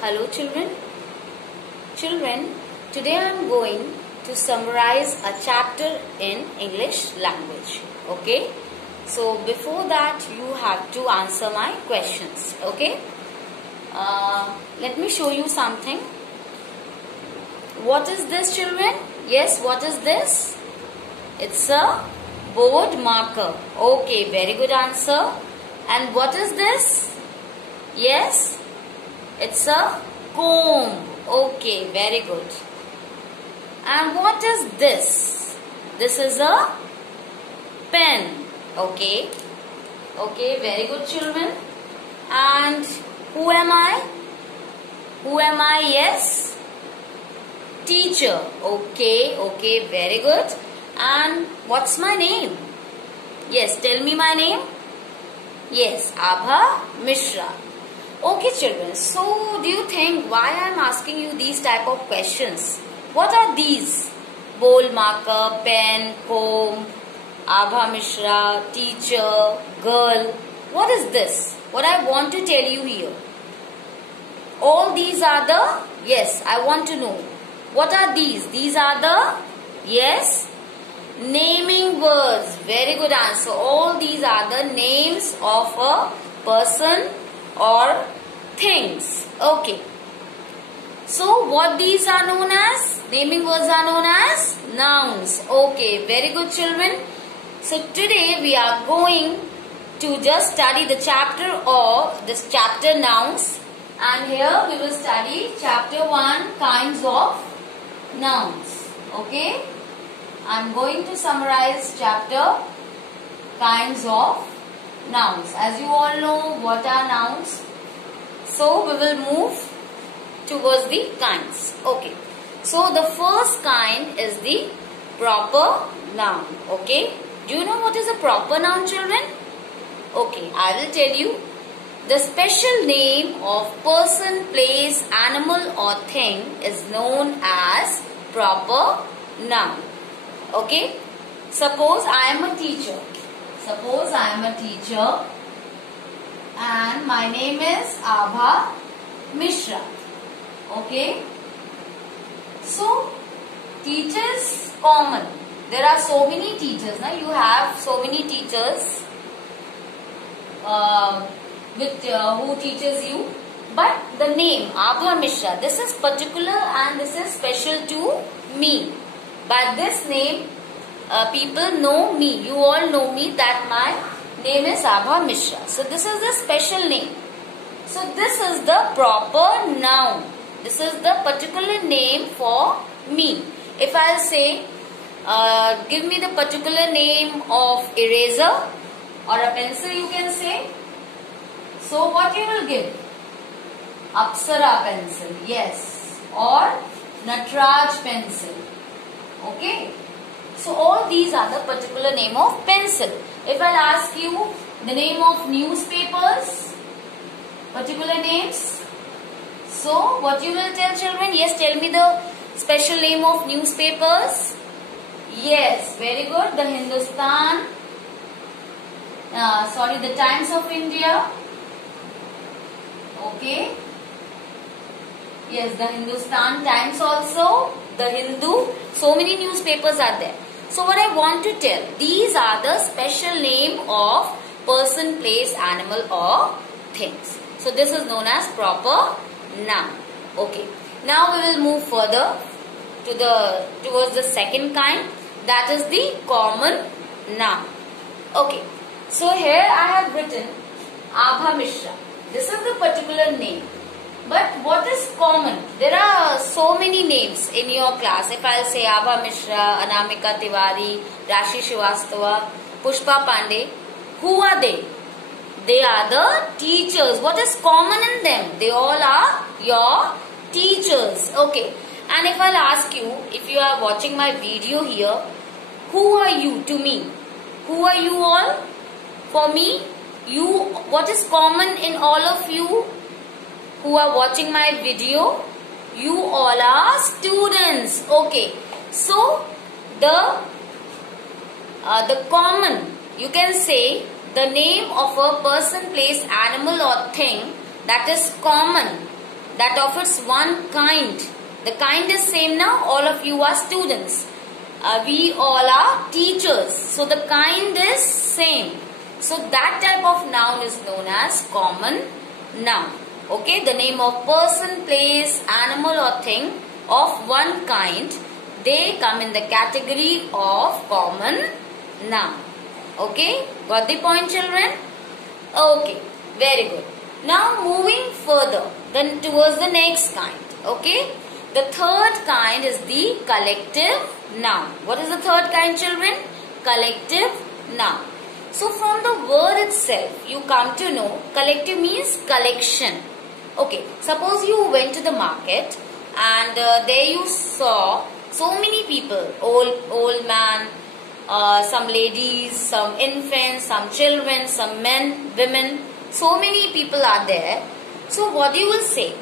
Hello children. Children, today I am going to summarize a chapter in English language. Okay. So before that you have to answer my questions. Okay. Let me show you something. What is this, children? Yes, what is this? It's a board marker. Okay, very good answer. And what is this? Yes, it's a comb. Okay, very good. And what is this? This is a pen. Okay. Okay, very good children. And who am I? Who am I? Yes. Teacher. Okay, okay, very good. And what's my name? Yes, tell me my name. Yes, Abha Mishra. Okay children, so do you think why I am asking you these type of questions? What are these? Bowl marker, pen, comb, Abha Mishra, teacher, girl. What is this? What I want to tell you here. All these are the, yes, I want to know. What are these? These are the, yes, naming words. Very good answer. All these are the names of a person or things. Okay. So what these are known as? Naming words are known as nouns. Okay. Very good children. So today we are going to just study the chapter or this chapter nouns. And here we will study chapter 1 kinds of nouns. Okay. I am going to summarize chapter kinds of nouns. As you all know what are nouns. So we will move towards the kinds. Okay. So the first kind is the proper noun. Okay. Do you know what is a proper noun, children? Okay. I will tell you. The special name of person, place, animal or thing is known as proper noun. Okay. Suppose I am a teacher. Suppose I am a teacher and my name is Abha Mishra. Okay. So, teachers common. There are so many teachers. Now you have so many teachers who teaches you. But the name Abha Mishra, this is particular and this is special to me. By this name, people know me. You all know me that my name is Abha Mishra. So this is the special name. So this is the proper noun. This is the particular name for me. If I'll say, give me the particular name of eraser or a pencil, you can say. So what you will give? Apsara pencil. Yes. Or Natraj pencil. Okay. So all these are the particular name of pencil. If I ask you the name of newspapers, particular names. So what you will tell children? Yes, tell me the special name of newspapers. Yes, very good. The Hindustan. The Times of India. Okay. Yes, the Hindustan Times also. The Hindu. So many newspapers are there. So what I want to tell, these are the special name of person, place, animal or things. So this is known as proper noun. Okay. Now we will move further towards the second kind, that is the common noun. Okay. So here I have written Abha Mishra. This is the particular name. But what is common? There are so many names in your class. If I'll say Abha Mishra, Anamika Tiwari, Rashi Srivastava, Pushpa Pandey, who are they? They are the teachers. What is common in them? They all are your teachers. Okay. And if I'll ask you, if you are watching my video here, who are you to me? Who are you all? For me, you, what is common in all of you who are watching my video? You all are students. Okay. So, the common, you can say the name of a person, place, animal or thing that is common that of its one kind. The kind is same now. All of you are students. We all are teachers. So the kind is same. So that type of noun is known as common noun. Okay, the name of person, place, animal or thing of one kind, they come in the category of common noun. Okay, got the point, children? Okay, very good. Now moving further then towards the next kind. Okay, the third kind is the collective noun. What is the third kind, children? Collective noun. So from the word itself, you come to know collective means collection. Okay, suppose you went to the market and there you saw so many people, old man, some ladies, some infants, some children, some men, women. So many people are there. So what you will say?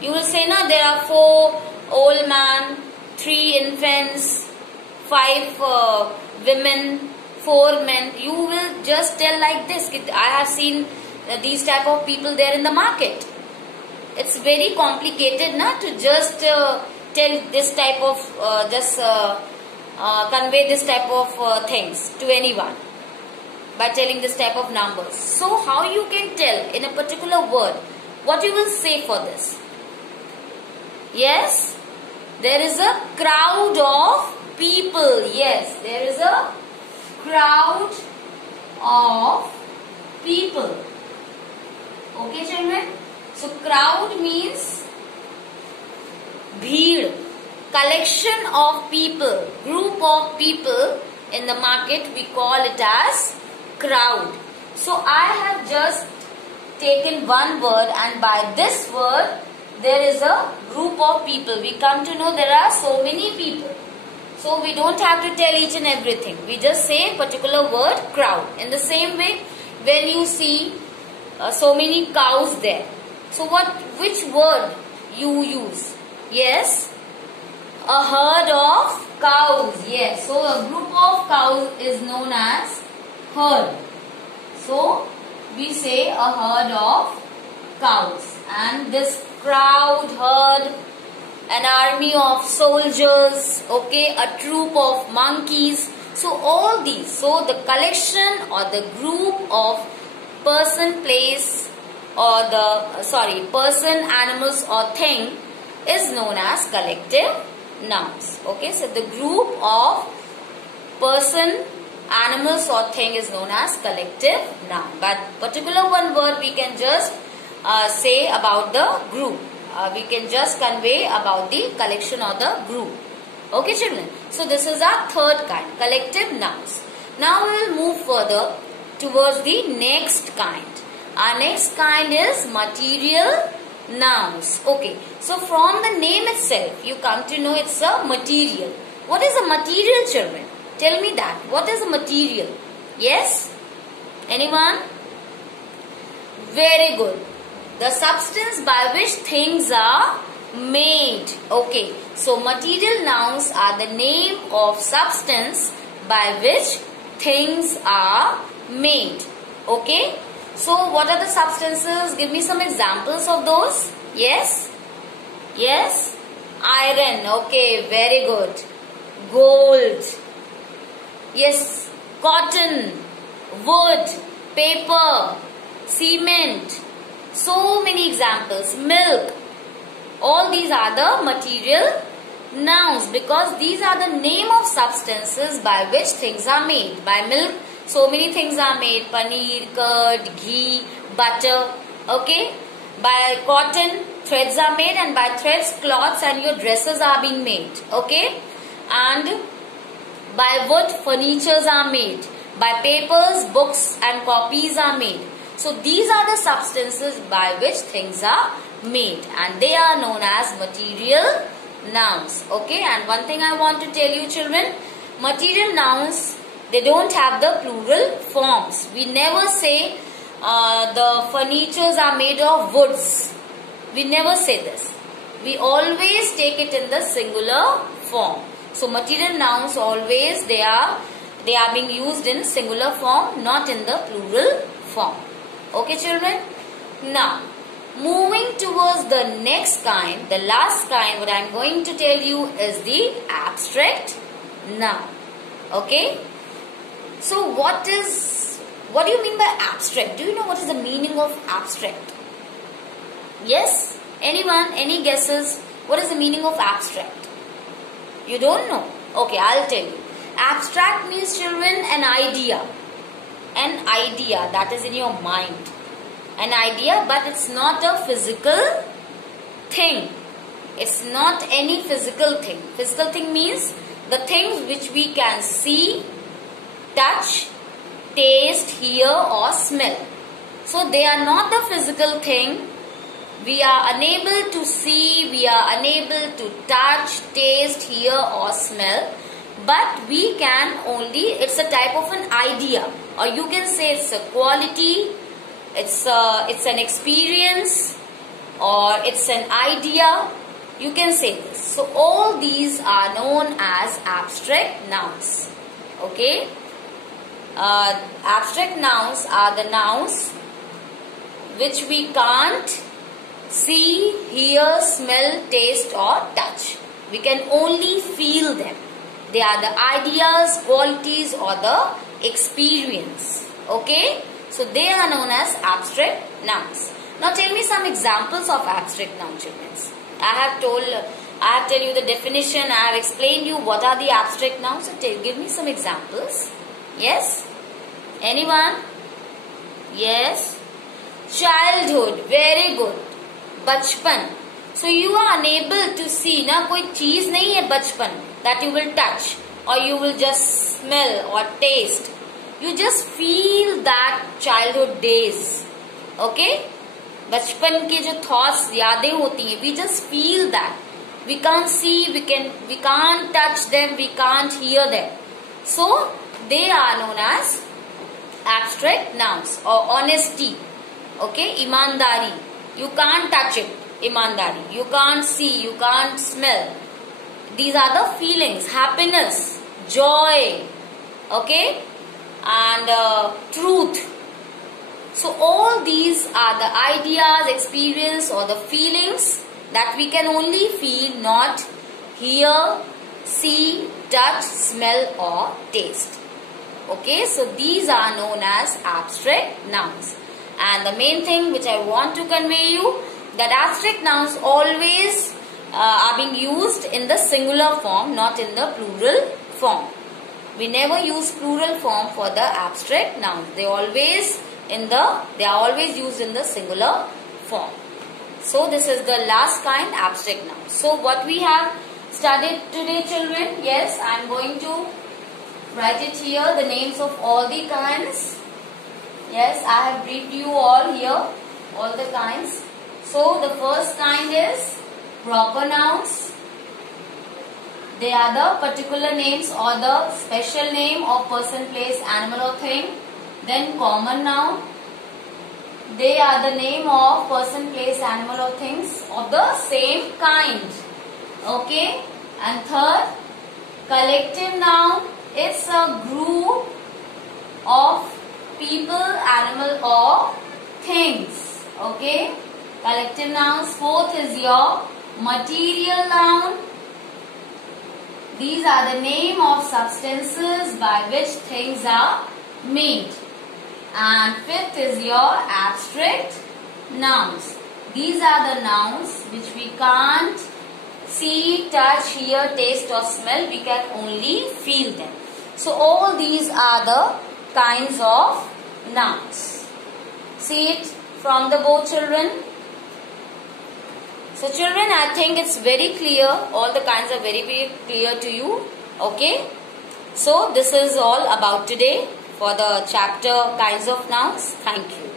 You will say, now there are 4 old men, 3 infants, 5 women, 4 men. You will just tell like this. I have seen these type of people there in the market. It's very complicated na, to just tell this type of, convey this type of things to anyone by telling this type of numbers. So how you can tell in a particular word what you will say for this? Yes, there is a crowd of people. Yes, there is a crowd of people. Okay, children? So crowd means bheed, collection of people, group of people in the market, we call it as crowd. So I have just taken one word, and by this word there is a group of people. We come to know there are so many people. So we don't have to tell each and everything. We just say particular word crowd. In the same way, when you see so many cows there, so which word you use? Yes, a herd of cows. Yes, so a group of cows is known as herd. So we say a herd of cows. And this crowd, herd, an army of soldiers, okay, a troop of monkeys. So all these, so the collection or the group of person, place, or person, animals or thing is known as collective nouns. Okay, so the group of person, animals or thing is known as collective noun. But particular one word we can just say about the group. We can just convey about the collection or the group. Okay, children. So this is our third kind, collective nouns. Now we will move further towards the next kind. Our next kind is material nouns. Okay, so from the name itself, you come to know it's a material. What is a material, children? Tell me that. What is a material? Yes? Anyone? Very good. The substance by which things are made. Okay, so material nouns are the name of substance by which things are made. Okay, so what are the substances? Give me some examples of those. Yes? Yes? Iron. Okay, very good. Gold. Yes, cotton, wood, paper, cement. So many examples. Milk. All these are the material nouns because these are the name of substances by which things are made. By milk, so many things are made. Paneer, curd, ghee, butter. Okay. By cotton, threads are made, and by threads, cloths and your dresses are being made. Okay. And by wood, furnitures are made. By papers, books and copies are made. So these are the substances by which things are made, and they are known as material nouns. Okay, and one thing I want to tell you, children, material nouns, they don't have the plural forms. We never say the furnitures are made of woods. We never say this. We always take it in the singular form. So material nouns always they are being used in singular form, not in the plural form. Okay, children. Now Moving towards the next kind, the last kind, what I am going to tell you is the abstract noun. Okay? So what do you mean by abstract? Do you know what is the meaning of abstract? Yes? Anyone? Any guesses? What is the meaning of abstract? You don't know? Okay, I'll tell you. Abstract means, children, an idea. An idea that is in your mind. An idea, but it's not a physical thing. It's not any physical thing. Physical thing means the things which we can see, touch, taste, hear or smell. So they are not the physical thing. We are unable to see, we are unable to touch, taste, hear or smell. But we can only, it's a type of an idea, or you can say it's a quality, it's an experience, or it's an idea. You can say this. So all these are known as abstract nouns. Okay? Abstract nouns are the nouns which we can't see, hear, smell, taste or touch. We can only feel them. They are the ideas, qualities or the experience. Okay? So they are known as abstract nouns. Now tell me some examples of abstract noun, children. I have told you the definition. I have explained you what are the abstract nouns. So give me some examples. Yes? Anyone? Yes? Childhood. Very good. Bachpan. So you are unable to see. Na koi cheez nahi hai bachpan that you will touch or you will just smell or taste. You just feel that childhood days. Okay? बचपन के जो thoughts, यादें होती हैं, we just feel that. We can't see, we can't touch them, we can't hear them. So they are known as abstract nouns. Or honesty. Okay? Imandari. You can't touch it. Imandari. You can't see, you can't smell. These are the feelings. Happiness, joy. Okay? And truth. So all these are the ideas, experience or the feelings that we can only feel, not hear, see, touch, smell or taste. Okay, so these are known as abstract nouns. And the main thing which I want to convey you, that abstract nouns always are being used in the singular form, not in the plural form. We never use plural form for the abstract nouns. They are always used in the singular form. So this is the last kind, abstract nouns. So what we have studied today, children? Yes, I am going to write it here, the names of all the kinds. Yes, I have briefed you all here, all the kinds. So the first kind is proper nouns. They are the particular names or the special name of person, place, animal or thing. Then common noun. They are the name of person, place, animal or things of the same kind. Okay. And third, collective noun. It's a group of people, animal or things. Okay. Collective nouns. Fourth is your material noun. These are the name of substances by which things are made. And fifth is your abstract nouns. These are the nouns which we can't see, touch, hear, taste or smell. We can only feel them. So all these are the kinds of nouns. See it from the board, children. So children, I think it's very clear. All the kinds are very, very clear to you. Okay. So this is all about today for the chapter kinds of nouns. Thank you.